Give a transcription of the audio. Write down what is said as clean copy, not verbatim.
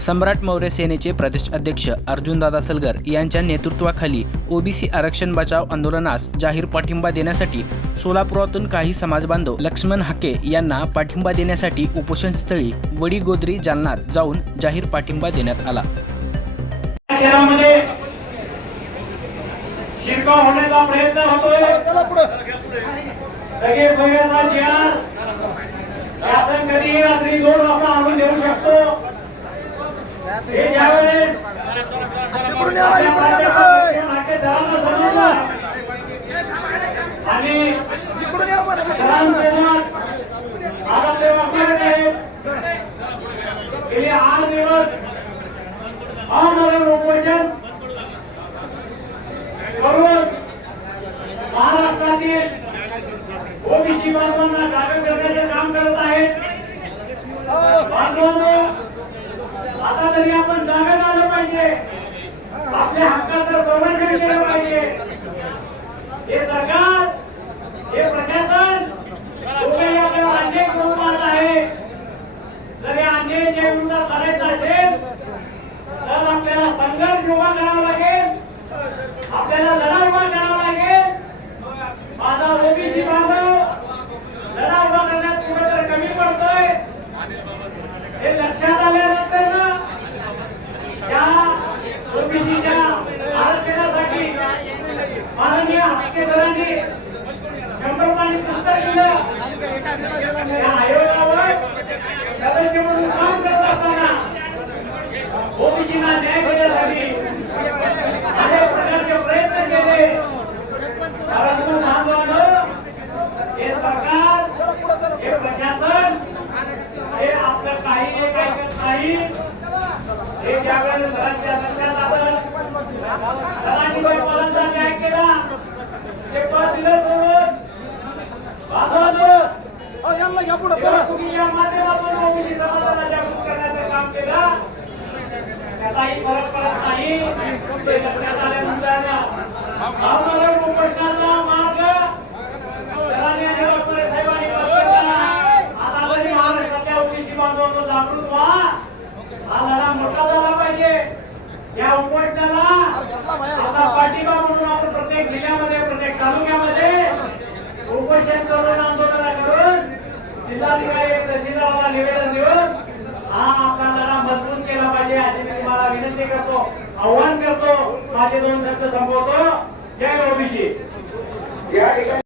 सम्राट मौर्य सेनेचे प्रदेश अध्यक्ष अर्जुनदादा सलगर यांच्या नेतृत्वाखाली ओबीसी आरक्षण बचाव आंदोलनास जाहीर पाठिंबा देण्यासाठी सोलापुरातून काही समाजबांधव लक्ष्मण हाके यांना पाठिंबा देण्यासाठी उपोषणस्थळी वडीगोद्री जालन्यात जाऊन जाहीर पाठिंबा देण्यात आला। शिरकाव होण्याचा प्रयत्न होतोय। सगळे सोयीचा जिहाद शासन कधी रात्री 2 वाजता आणून देऊ शकतो। हे ज्यावेळेस आणि गेले 8 दिवस उपोषण करून महाराष्ट्रातील ओबीसी बांधवांना जागृत करण्याचे काम करत आहेत। आता तरी आपण जागृत आलं पाहिजे, आपल्या हक्काचं संरक्षण केलं पाहिजे। हे सरकार, हे प्रशासन दोघेही आपल्याला अन्याय करून पाहत आहे। जर या अन्यायाच्या विरोधात लढायचं असेल तर आपल्याला संघर्ष उभा करावा लागेल, आपल्याला लढा उभा करावा लागेल। माझा ओबीसी बांधव लढा उभा करण्यात कुठेतरी कमी पडतोय हे लक्षात आल्यानंतर या ओबीसीच्या आरक्षणासाठी माननीय हाके सरांनी 100 पाणी पुस्तक दिलं। या आयोगावर सदस्य म्हणून काम करत असताना ओबीसीला न्याय देण्यासाठी अनेक प्रकारचे प्रयत्न केले, परंतु बांधवांनो हे सरकार, हे प्रशासन हे आपलं काही ऐकत नाही। हे ज्यावेळेस सरांच्या लक्षात आलं, सरांनी बाईपालांचा न्याय केला, ते पद दिलं सोडून तुम्ही या माध्यमातून ओबीसी समाजाला जागृत करण्याचं काम केलं, त्याचाही फरक पडत नाही। हे लक्षात आल्यानंतर आम्हाला उपोषणाचा मार्ग सरांनी आणि डॉक्टर साहेबांनी बदलला। आता तरी महाराष्ट्रातल्या ओबीसी बांधवांनो जागृत व्हा, हा लढा मोठा झाला पाहिजे। या उपोषणाला आता पाठिंबा म्हणून आपण प्रत्येक जिल्ह्यामध्ये, प्रत्येक तालुक्यामध्ये उपोषण करून, आंदोलन करून जिल्हाधिकारी तहसीलदाराला निवेदन देऊन हा आपला लढा मजबूत केला पाहिजे अशी मी तुम्हाला विनंती करतो, आव्हान करतो। माझे 2 शब्द संपवतो। जय ओबीसी।